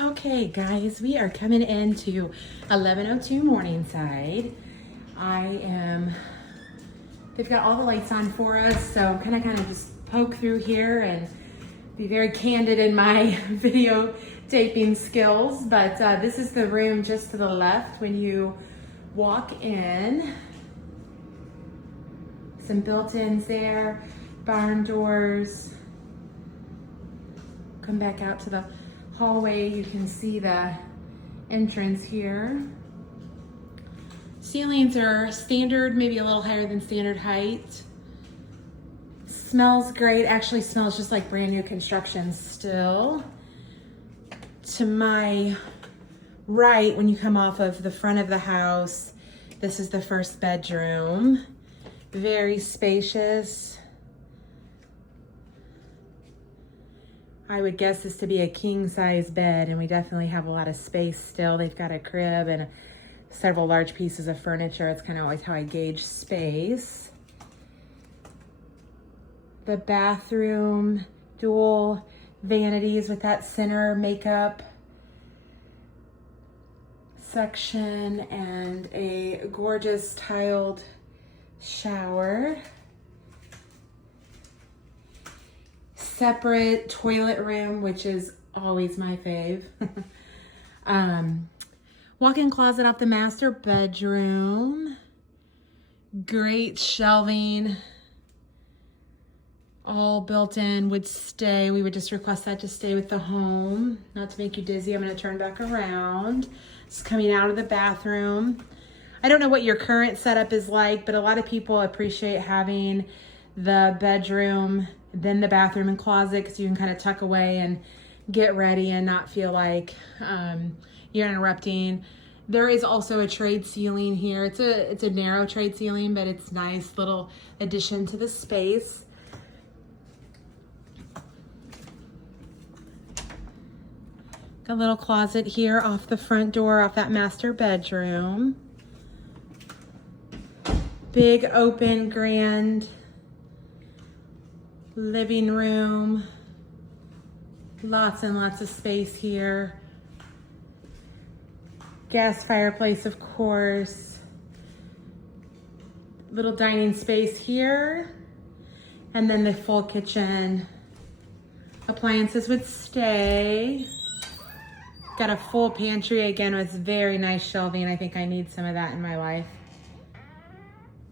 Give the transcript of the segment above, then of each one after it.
Okay, guys, we are coming into 1102 Morningside. They've got all the lights on for us, so I'm kind of just poke through here and be very candid in my video taping skills. But this is the room just to the left when you walk in. Some built-ins there, barn doors. Come back out to the hallway, you can see the entrance here. Ceilings are standard, maybe a little higher than standard height. Smells great, actually smells just like brand new construction still. To my right, when you come off of the front of the house, this is the first bedroom. Very spacious. I would guess this to be a king size bed, and we definitely have a lot of space still. They've got a crib and several large pieces of furniture. It's kind of always how I gauge space. The bathroom, dual vanities with that center makeup section and a gorgeous tiled shower. Separate toilet room, which is always my fave. Walk-in closet off the master bedroom. Great shelving. All built in, would stay. We would just request that to stay with the home. Not to make you dizzy, I'm going to turn back around. It's coming out of the bathroom. I don't know what your current setup is like, but a lot of people appreciate having the bedroom, then the bathroom and closet, because you can kind of tuck away and get ready and not feel like you're interrupting. There is also a trade ceiling here. It's a narrow trade ceiling, but it's nice little addition to the space. A little closet here off the front door, off that master bedroom. Big open grand living room. Lots and lots of space here. Gas fireplace, of course. Little dining space here. And then the full kitchen. Appliances would stay. Got a full pantry again with very nice shelving. I think I need some of that in my life.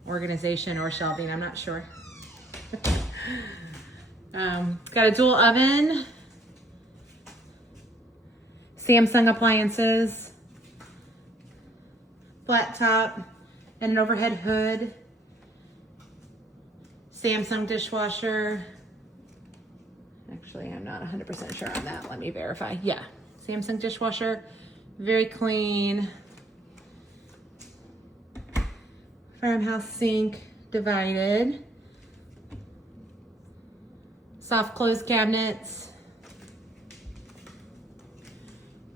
Organization or shelving, I'm not sure. Got a dual oven. Samsung appliances. Flat top and an overhead hood. Samsung dishwasher. Actually, I'm not 100% sure on that. Let me verify. Yeah, Samsung dishwasher. Very clean. Farmhouse sink, divided. Soft close cabinets.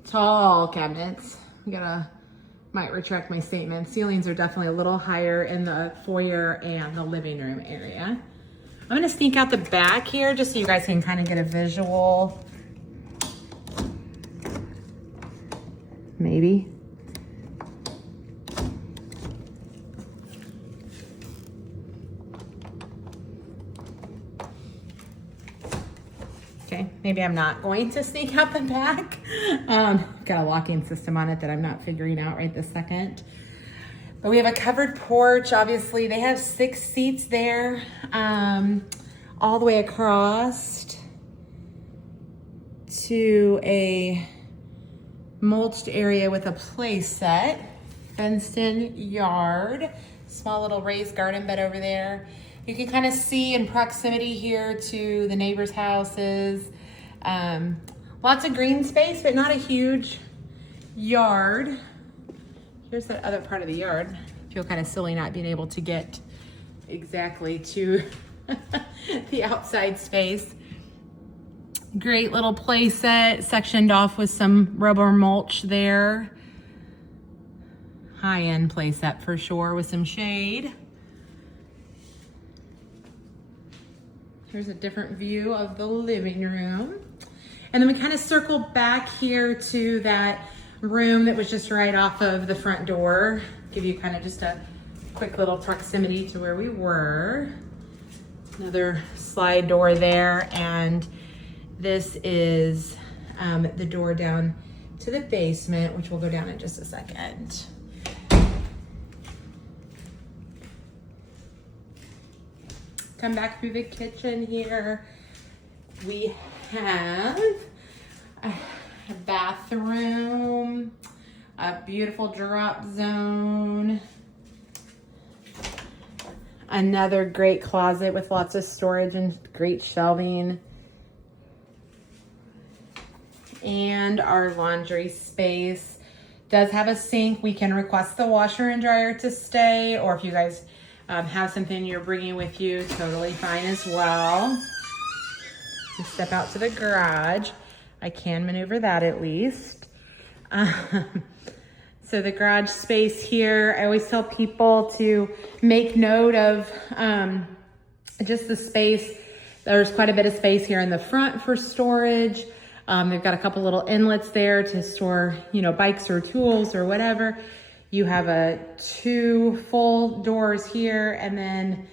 Tall cabinets. Might retract my statement. Ceilings are definitely a little higher in the foyer and the living room area. I'm gonna sneak out the back here just so you guys can kind of get a visual. Maybe. Okay, maybe I'm not going to sneak out the back. Got a locking system on it that I'm not figuring out right this second. But we have a covered porch. Obviously, they have 6 seats there, all the way across to a mulched area with a play set, fenced-in yard, small little raised garden bed over there. You can kind of see in proximity here to the neighbors' houses. Lots of green space, but not a huge yard. Here's the other part of the yard. I feel kind of silly not being able to get exactly to the outside space. Great little play set, sectioned off with some rubber mulch there. High-end play set for sure with some shade. Here's a different view of the living room. And then we kind of circled back here to that room that was just right off of the front door. Give you kind of just a quick little proximity to where we were. Another slide door there, and this is the door down to the basement, which we'll go down in just a second. Come back through the kitchen here. We have a bathroom, a beautiful drop zone, another great closet with lots of storage and great shelving, and our laundry space does have a sink. We can request the washer and dryer to stay, or if you guys have something you're bringing with you, totally fine as well. You step out to the garage. I can maneuver that at least. So the garage space here, I always tell people to make note of just the space. There's quite a bit of space here in the front for storage. They've got a couple little inlets there to store, you know, bikes or tools or whatever. You have 2 full doors here, and then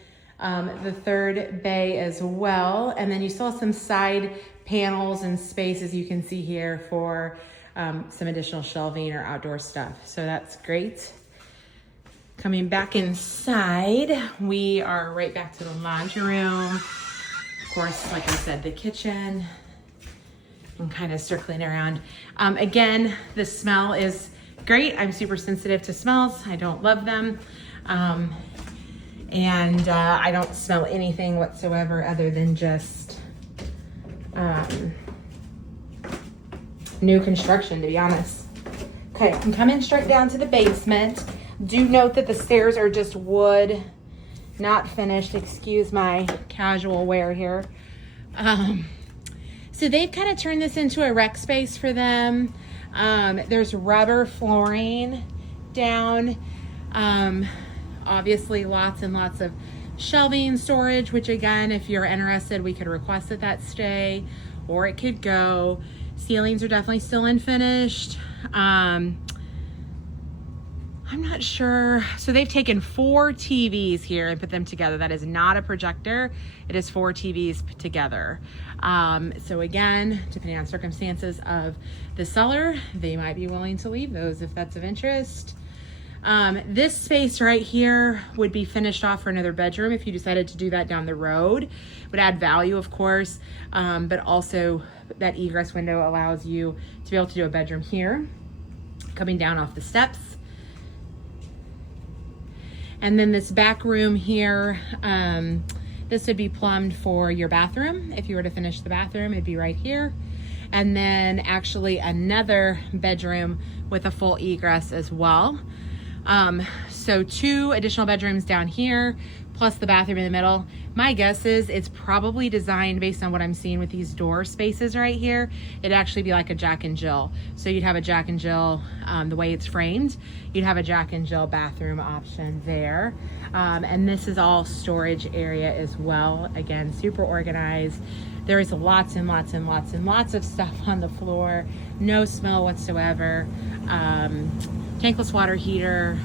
the third bay as well. And then you still have some side panels and spaces you can see here for some additional shelving or outdoor stuff. So that's great. Coming back inside, we are right back to the laundry room. Of course, like I said, the kitchen, and kind of circling around. Again, the smell is great. I'm super sensitive to smells. I don't love them. And I don't smell anything whatsoever other than just new construction, to be honest. Okay, I'm coming straight down to the basement. Do note that the stairs are just wood, not finished. Excuse my casual wear here. So they've kind of turned this into a rec space for them. There's rubber flooring down. Obviously lots and lots of shelving storage, which again, if you're interested, we could request that stay, or it could go. Ceilings are definitely still unfinished. I'm not sure. So they've taken 4 TVs here and put them together. That is not a projector. It is 4 TVs put together. So again, depending on circumstances of the seller, they might be willing to leave those if that's of interest. This space right here would be finished off for another bedroom if you decided to do that down the road. Would add value, of course, but also that egress window allows you to be able to do a bedroom here, coming down off the steps. And then this back room here, this would be plumbed for your bathroom. If you were to finish the bathroom, it'd be right here. And then actually another bedroom with a full egress as well. So 2 additional bedrooms down here, plus the bathroom in the middle. My guess is it's probably designed based on what I'm seeing with these door spaces right here. It'd actually be like a Jack and Jill. So you'd have a Jack and Jill, the way it's framed, you'd have a Jack and Jill bathroom option there. And this is all storage area as well. Again, super organized. There is lots and lots and lots and lots of stuff on the floor. No smell whatsoever. Tankless water heater.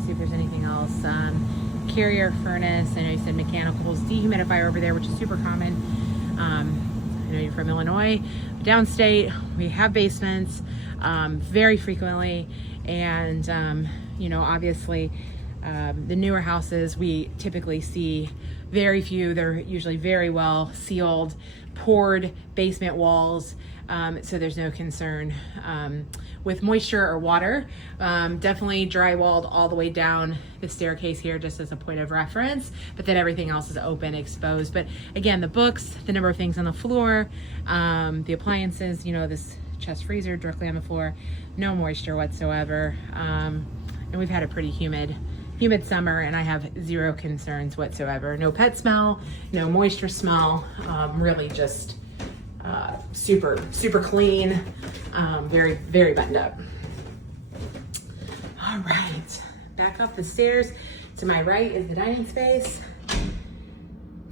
See if there's anything else. Carrier furnace. I know you said mechanicals. Dehumidifier over there, which is super common. I know you're from Illinois. Downstate, we have basements very frequently, and you know, obviously the newer houses we typically see very few. They're usually very well sealed, poured basement walls, so there's no concern with moisture or water. Definitely drywalled all the way down the staircase here, just as a point of reference, but then everything else is open, exposed. But again, the books, the number of things on the floor, the appliances, you know, this chest freezer directly on the floor, no moisture whatsoever. And we've had a pretty humid summer, and I have zero concerns whatsoever. No pet smell, no moisture smell, really just super clean, very, very buttoned up. All right, back up the stairs. To my right is the dining space.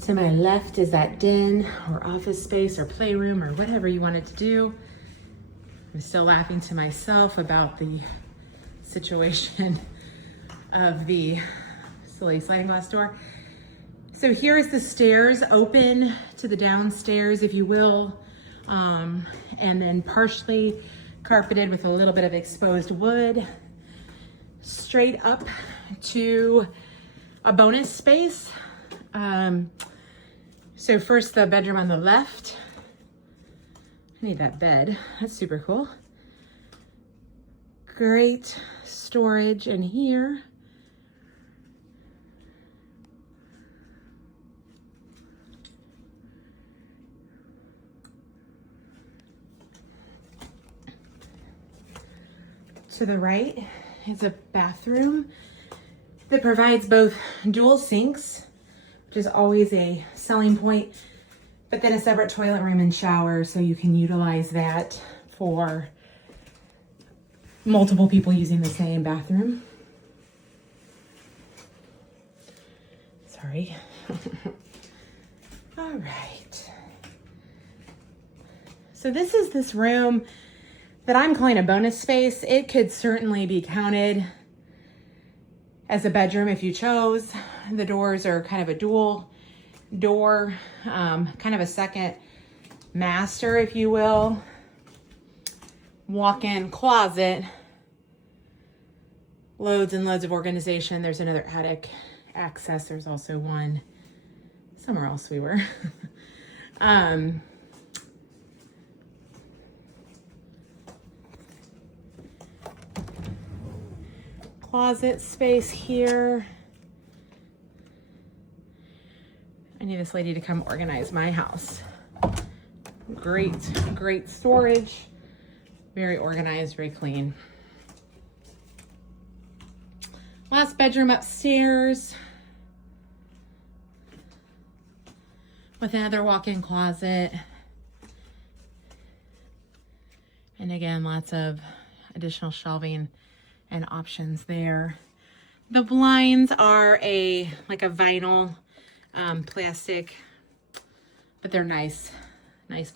To my left is that den or office space or playroom or whatever you wanted to do. I'm still laughing to myself about the situation of the silly sliding glass door. So here is the stairs, open to the downstairs, if you will, and then partially carpeted with a little bit of exposed wood. Straight up to a bonus space. So first the bedroom on the left. I need that bed, that's super cool. Great storage in here. To the right is a bathroom that provides both dual sinks, which is always a selling point, but then a separate toilet room and shower, so you can utilize that for multiple people using the same bathroom. Sorry. All right. So this is this room that I'm calling a bonus space. It could certainly be counted as a bedroom if you chose. The doors are kind of a dual door, kind of a second master, if you will. Walk-in closet, loads and loads of organization. There's another attic access. There's also one somewhere else we were. Closet space here. I need this lady to come organize my house. Great storage. Very organized, very clean. Last bedroom upstairs with another walk-in closet. And again, lots of additional shelving and options there. The blinds are like a vinyl plastic, but they're nice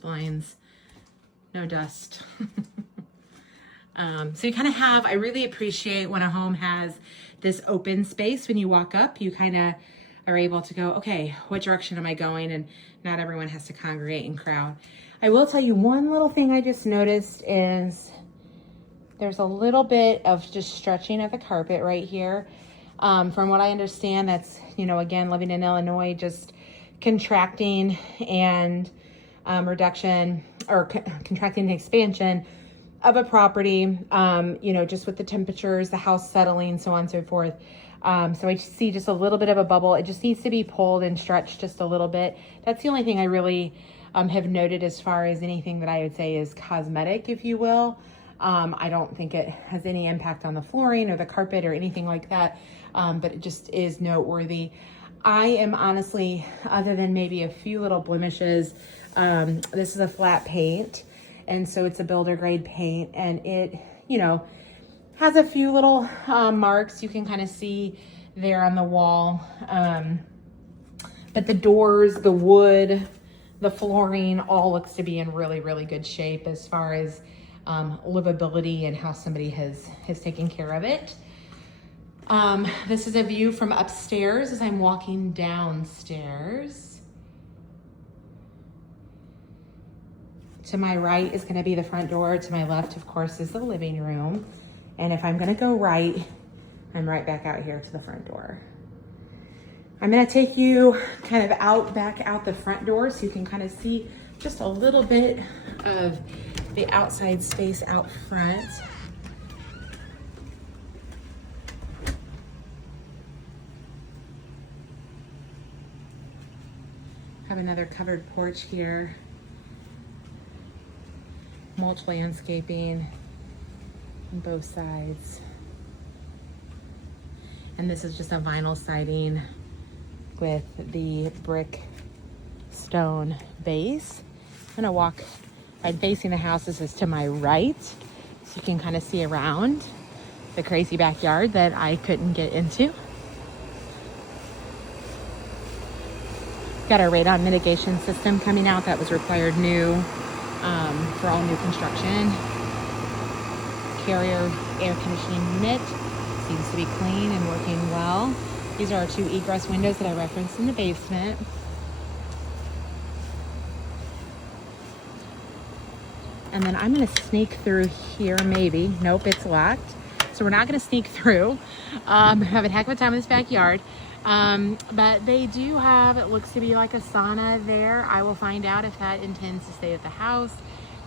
blinds, no dust. So you kind of have, I really appreciate when a home has this open space. When you walk up, you kind of are able to go, okay, what direction am I going? And not everyone has to congregate and crowd. I will tell you one little thing I just noticed is there's a little bit of just stretching of the carpet right here. From what I understand, that's, again, living in Illinois, just contracting and reduction or contracting and expansion of a property, just with the temperatures, the house settling, so on and so forth. So I see just a little bit of a bubble. It just needs to be pulled and stretched just a little bit. That's the only thing I really have noted as far as anything that I would say is cosmetic, if you will. I don't think it has any impact on the flooring or the carpet or anything like that, but it just is noteworthy. I am honestly, other than maybe a few little blemishes, this is a flat paint, and so it's a builder grade paint, and it, has a few little marks you can kind of see there on the wall. But the doors, the wood, the flooring all looks to be in really, really good shape as far as livability and how somebody has taken care of it. This is a view from upstairs as I'm walking downstairs. To my right is going to be the front door. To my left, of course, is the living room. And if I'm going to go right, I'm right back out here to the front door. I'm going to take you kind of back out the front door so you can kind of see just a little bit of the outside space out front. Have another covered porch here. Mulch landscaping on both sides. And this is just a vinyl siding with the brick stone base. I'm gonna walk right facing the house. This is to my right, so you can kind of see around the crazy backyard that I couldn't get into. Got our radon mitigation system coming out that was required new for all new construction. Carrier air conditioning unit seems to be clean and working well. These are our 2 egress windows that I referenced in the basement. And then I'm gonna sneak through here maybe. Nope, it's locked. So we're not gonna sneak through. Have a heck of a time in this backyard. But they do have, it looks to be like a sauna there. I will find out if that intends to stay at the house.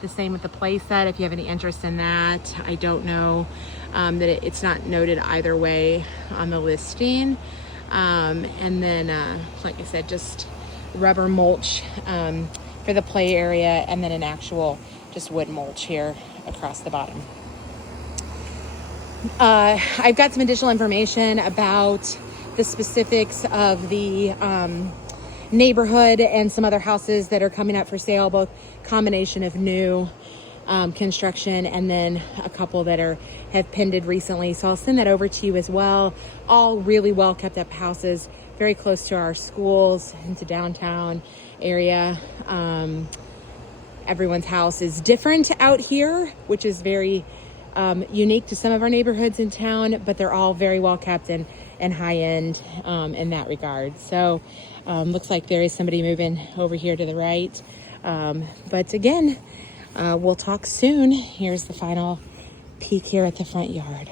The same with the play set, if you have any interest in that. I don't know, that it's not noted either way on the listing. And then, like I said, just rubber mulch for the play area, and then an actual just wood mulch here across the bottom. I've got some additional information about the specifics of the neighborhood and some other houses that are coming up for sale, both combination of new construction and then a couple that have pended recently. So I'll send that over to you as well. All really well kept up houses, very close to our schools, into downtown area. Everyone's house is different out here, which is very unique to some of our neighborhoods in town, but they're all very well kept and high end in that regard. So looks like there is somebody moving over here to the right. But again, we'll talk soon. Here's the final peek here at the front yard.